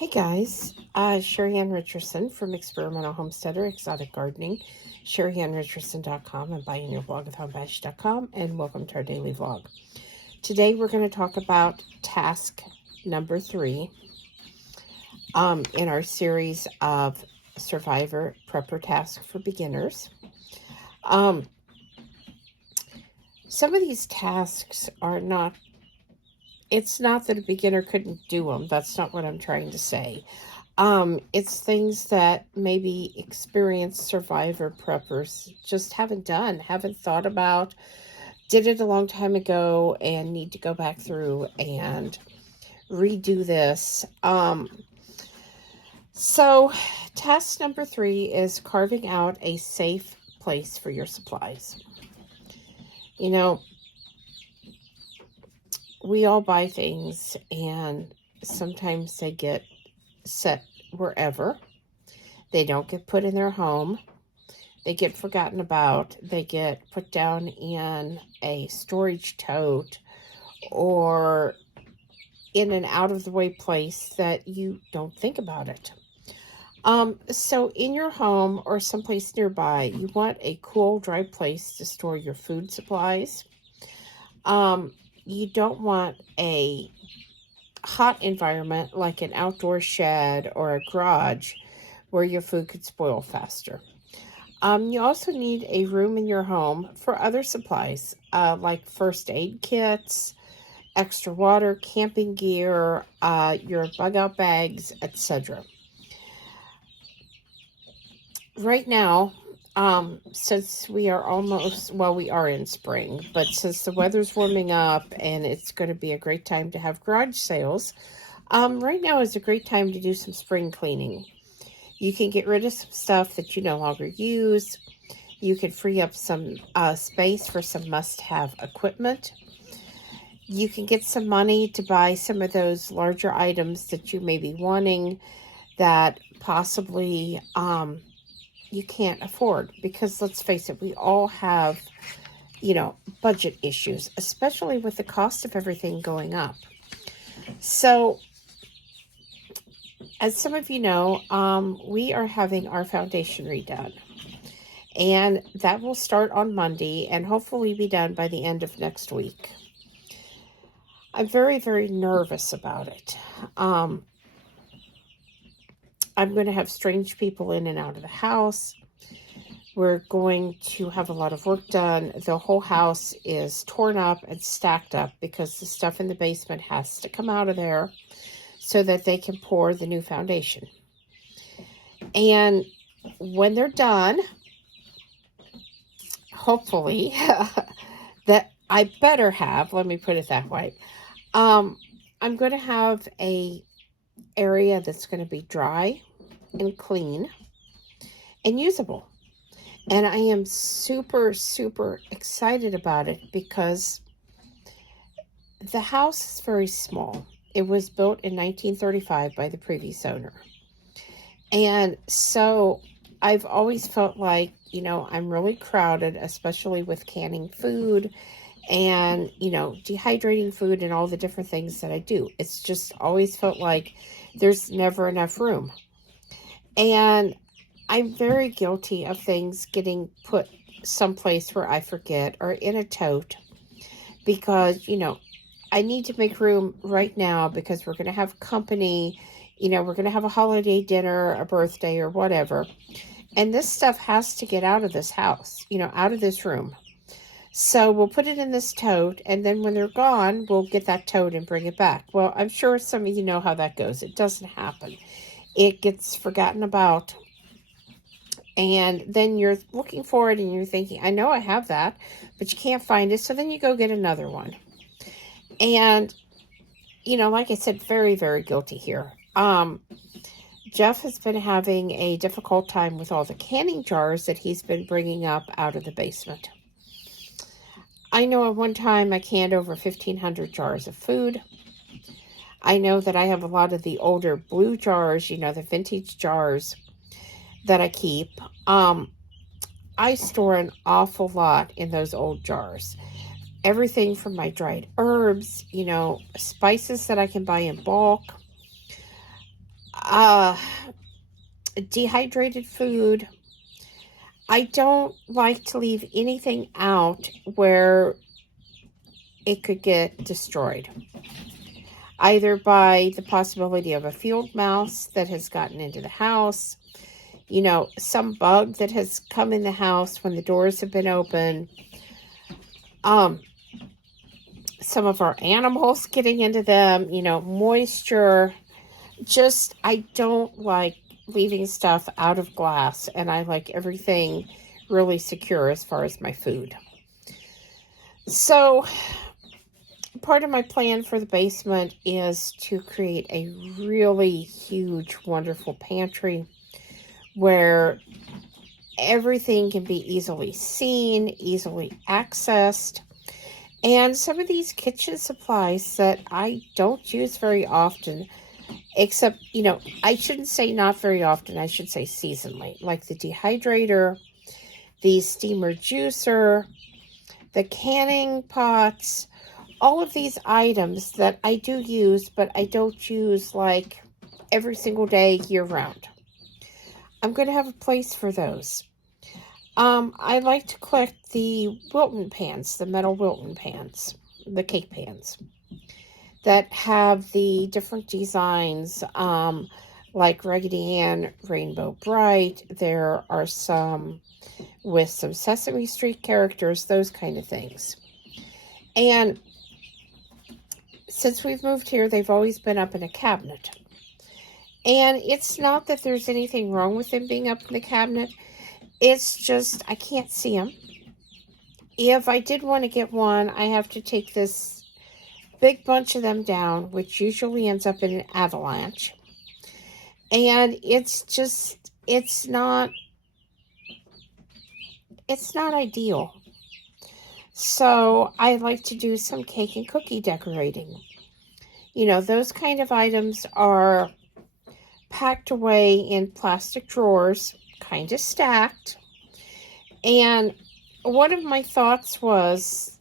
Hey guys, Sheri Richerson from Experimental Homesteader Exotic Gardening, SheriRicherson.com and buyingyourblog@homebash.com, and welcome to our daily vlog. Today we're going to talk about task number 3 in our series of Survivor Prepper Task for Beginners. Some of these tasks are not, it's not that a beginner couldn't do them. That's not what I'm trying to say. It's things that maybe experienced survivor preppers just haven't done, haven't thought about, did it a long time ago, and need to go back through and redo this. So task number 3 is carving out a safe place for your supplies. You know, we all buy things and sometimes they get set wherever. They don't get put in their home. They get forgotten about. They get put down in a storage tote or in an out-of-the-way place that you don't think about it. So in your home or someplace nearby, you want a cool, dry place to store your food supplies. You don't want a hot environment like an outdoor shed or a garage where your food could spoil faster. You also need a room in your home for other supplies like first aid kits, extra water, camping gear, your bug out bags, etc. Right now, since we are we are in spring, but since the weather's warming up and it's going to be a great time to have garage sales, right now is a great time to do some spring cleaning. You can get rid of some stuff that you no longer use. You can free up some space for some must-have equipment. You can get some money to buy some of those larger items that you may be wanting that possibly you can't afford, because let's face it, we all have, budget issues, especially with the cost of everything going up. So, as some of you know, we are having our foundation redone, and that will start on Monday and hopefully be done by the end of next week. I'm very, very nervous about it. I'm going to have strange people in and out of the house. We're going to have a lot of work done. The whole house is torn up and stacked up because the stuff in the basement has to come out of there so that they can pour the new foundation. And when they're done, hopefully, that I better have, let me put it that way, I'm going to have a area that's going to be dry and clean and usable. And I am super, super excited about it because the house is very small. It was built in 1935 by the previous owner. And so I've always felt like, I'm really crowded, especially with canning food and, dehydrating food and all the different things that I do. It's just always felt like there's never enough room. And I'm very guilty of things getting put someplace where I forget or in a tote because, I need to make room right now because we're going to have company, we're going to have a holiday dinner, a birthday or whatever. And this stuff has to get out of this house, out of this room. So we'll put it in this tote, and then when they're gone, we'll get that tote and bring it back. Well, I'm sure some of you know how that goes. It doesn't happen. It gets forgotten about. And then you're looking for it and you're thinking, I know I have that, but you can't find it. So then you go get another one. And, like I said, very, very guilty here. Jeff has been having a difficult time with all the canning jars that he's been bringing up out of the basement. I know at one time I canned over 1,500 jars of food. I know that I have a lot of the older blue jars, the vintage jars that I keep. I store an awful lot in those old jars. Everything from my dried herbs, spices that I can buy in bulk, dehydrated food. I don't like to leave anything out where it could get destroyed, either by the possibility of a field mouse that has gotten into the house, some bug that has come in the house when the doors have been open, some of our animals getting into them, moisture. Just, I don't like leaving stuff out of glass, and I like everything really secure as far as my food. So part of my plan for the basement is to create a really huge, wonderful pantry where everything can be easily seen, easily accessed. And some of these kitchen supplies that I don't use very often, except, I shouldn't say not very often, I should say seasonally, like the dehydrator, the steamer juicer, the canning pots, all of these items that I do use, but I don't use like every single day year round. I'm going to have a place for those. I like to collect the Wilton pans, the metal Wilton pans, the cake pans that have the different designs, like Raggedy Ann, Rainbow Bright. There are some with some Sesame Street characters, those kind of things. And since we've moved here, they've always been up in a cabinet. And it's not that there's anything wrong with them being up in the cabinet. It's just, I can't see them. If I did want to get one, I have to take this big bunch of them down, which usually ends up in an avalanche. And it's not ideal. So I like to do some cake and cookie decorating. Those kind of items are packed away in plastic drawers, kind of stacked. And one of my thoughts was,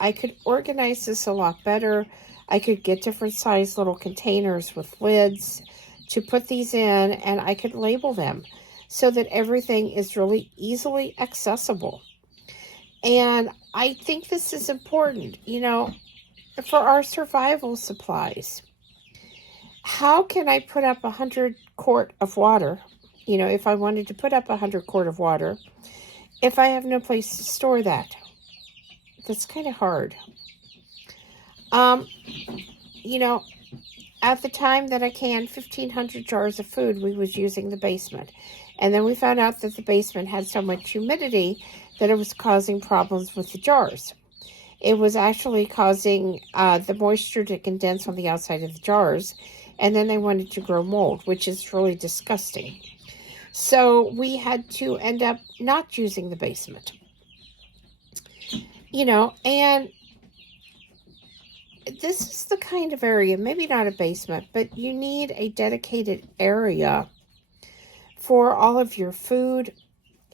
I could organize this a lot better. I could get different size little containers with lids to put these in, and I could label them so that everything is really easily accessible. And I think this is important, for our survival supplies. How can I put up 100 quart of water, if I wanted to put up 100 quart of water, if I have no place to store that? That's kind of hard. At the time that I canned 1,500 jars of food, we was using the basement. And then we found out that the basement had so much humidity that it was causing problems with the jars. It was actually causing the moisture to condense on the outside of the jars, and then they wanted to grow mold, which is really disgusting. So we had to end up not using the basement. And this is the kind of area, maybe not a basement, but you need a dedicated area for all of your food,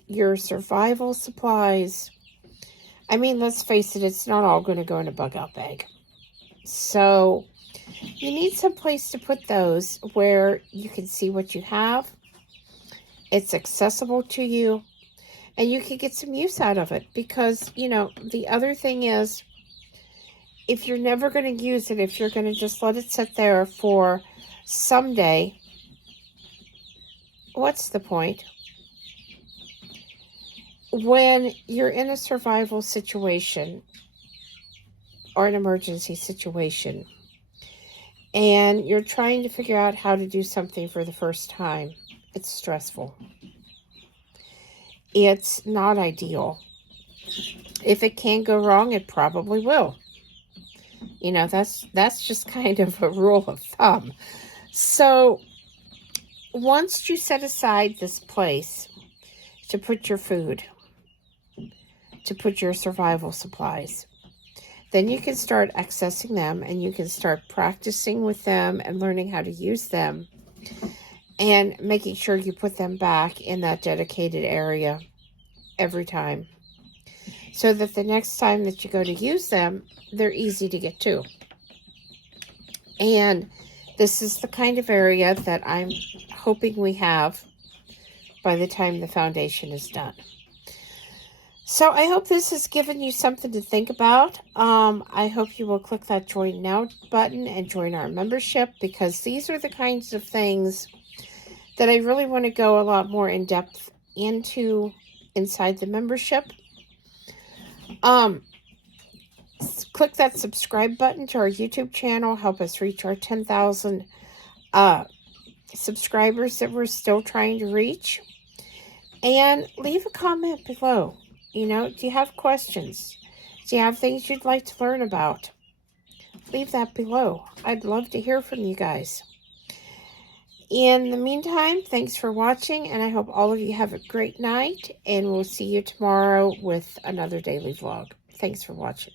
your survival supplies. I mean, let's face it, it's not all going to go in a bug-out bag. So you need some place to put those where you can see what you have. It's accessible to you, and you can get some use out of it. Because, the other thing is, if you're never going to use it, if you're going to just let it sit there for someday, what's the point? When you're in a survival situation or an emergency situation, and you're trying to figure out how to do something for the first time, it's stressful. It's not ideal. If it can go wrong, it probably will. That's just kind of a rule of thumb. So once you set aside this place to put your food, to put your survival supplies, then you can start accessing them, and you can start practicing with them and learning how to use them, and making sure you put them back in that dedicated area every time, so that the next time that you go to use them, they're easy to get to. And This is the kind of area that I'm hoping we have by the time the foundation is done. So I hope this has given you something to think about. I hope you will click that Join Now button and join our membership, because these are the kinds of things that I really want to go a lot more in depth into inside the membership. Click that subscribe button to our YouTube channel. Help us reach our 10,000 subscribers that we're still trying to reach. And leave a comment below. Do you have questions? Do you have things you'd like to learn about? Leave that below. I'd love to hear from you guys. In the meantime, thanks for watching, and I hope all of you have a great night, and we'll see you tomorrow with another daily vlog. Thanks for watching.